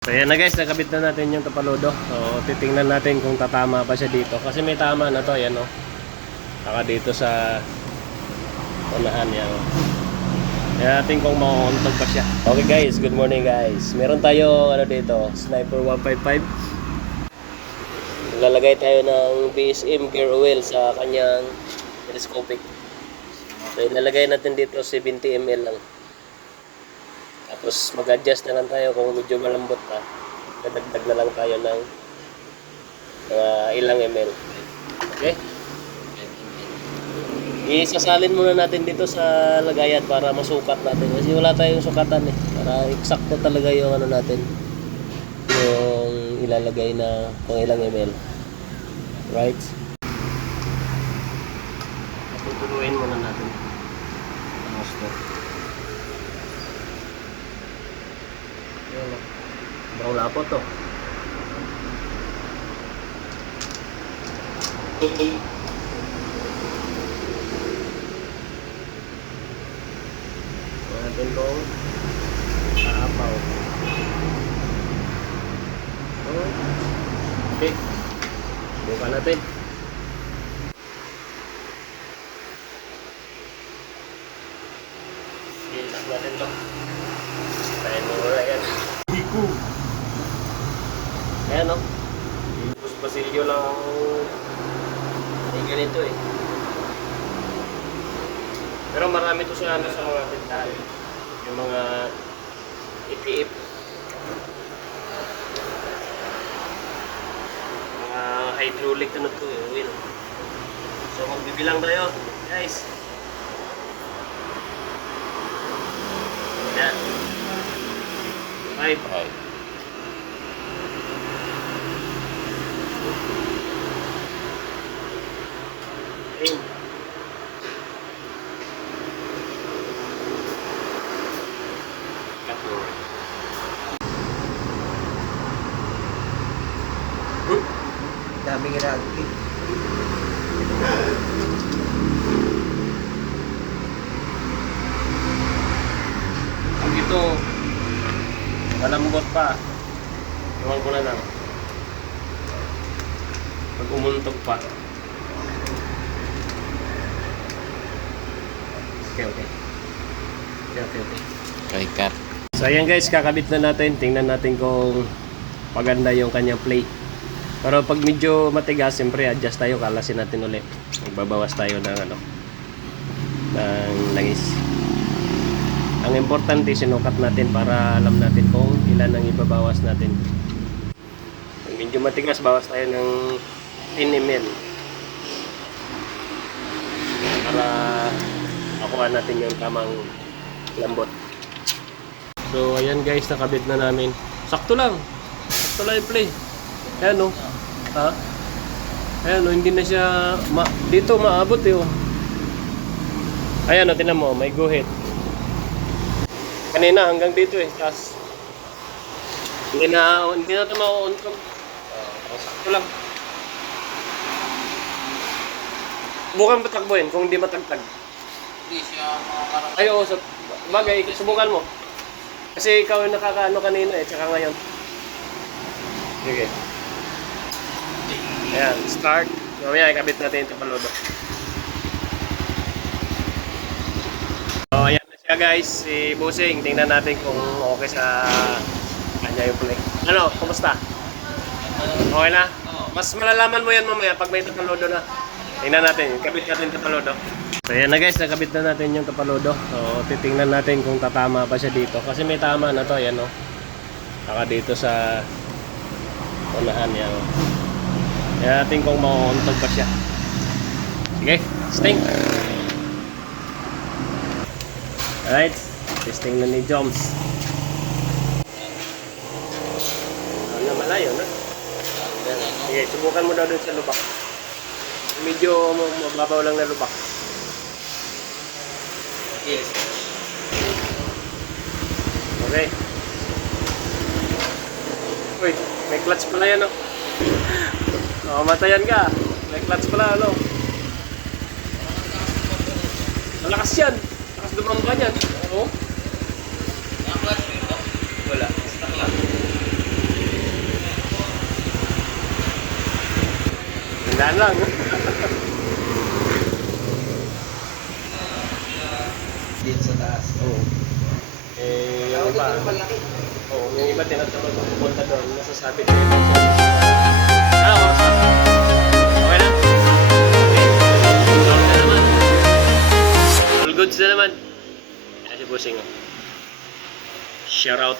So yan na guys, nakabit na natin yung tapalodo. So titingnan natin kung tatama pa siya dito. Kasi may tama na to, yan o. Saka dito sa unahan yan. Yan natin kung mauuntog pa siya. Okay guys, good morning guys. Meron tayo ano dito, Sniper 155. Lalagay tayo ng BSM gear oil sa kanyang telescopic. So ilalagay natin dito 70 ml lang. Tapos mag-adjust na lang tayo kung medyo malambot na. Dadagdag na lang tayo ng ilang ml. Okay? Isasalin muna natin dito sa lagayan para masukat natin. Kasi wala tayong sukatan eh. Para eksakto talaga yung ano natin. Yung ilalagay na kung ilang ml. Right? Tutuluin muna natin. Gusto. Bawang lapot to. Natin itong kaapaw. Okay. Bukan natin. Ilang natin to. Tayo muna yan. Hiku. Ayan o. Hipos basilyo lang ang hindi ganito eh. Pero marami to sa mga tindahan. Yung mga ipiip. Mga hydraulic na to eh. Oil. So magbibilang tayo guys. Yan. 5. Aim. Daming ginagawa. Pag ito malambot pa, iwan ko na lang. Pag umuntog pa. Okay. Kay Kat. So ayan guys, kakabit na natin. Tingnan natin kung paganda yung kanyang plate. Pero pag medyo matigas, siyempre adjust tayo, kalasin natin ulit. Magbabawas tayo ng ano, ng langis. Ang importante, sinukat natin para alam natin kung ilan ang ibabawas natin. Pag medyo matigas, bawas tayo ng 10 ml. Para makuha natin yung tamang lambot. So ayan guys, nakabit na namin. Sakto lang yung play. Ayan o. Ha? Ayan o, hindi na siya dito maabot eh o. Ayan o, tinan mo, may guhit. Kanina hanggang dito eh. Tapos hindi na ito mauuntog. Sakto lang. Subukan mo takbuhin kung hindi matagtag. Hindi siya makakarap. Ay oo, bagay, subukan mo. Kasi ikaw yung nakakaano kanina eh, tsaka ngayon. Sige. Ayan, start. Mamaya ikabit natin yung tapalodo. So ayan na siya guys, si Busing. Tingnan natin kung okay sa kanya yung play. Ano, kumusta? Okay na? Mas malalaman mo yan mamaya pag may tapalodo na. Tingnan natin, ikabit natin yung tapalodo. So ayan na guys, nakabit na natin yung tapalodo. So titingnan natin kung tatama pa siya dito. Kasi may tama na to, ayan o. Saka dito sa unahan yan o. Ayan natin kung mauuntog pa siya. Sige, testing. Alright, testing na ni Joms. Ano, malayo na. Sige, subukan mo daw dun sa lubak. Medyo mababaw lang na lubak. Yes. Okay. Uy, may clutch pala yan o. Oh, matayan ka. May clutch pala ano. Malakas yan. Lakas dumamba yan. Oo. Yung clutch dito? Wala. Stock lang. Daan lang. Dito sa taas. Oo. Yung iba, yung iba tinatamad kung pupunta doon, nasasabi ko yung oras na? Okay na? Okay. All na naman. All goods na naman. Yan si Bossing. Shout out.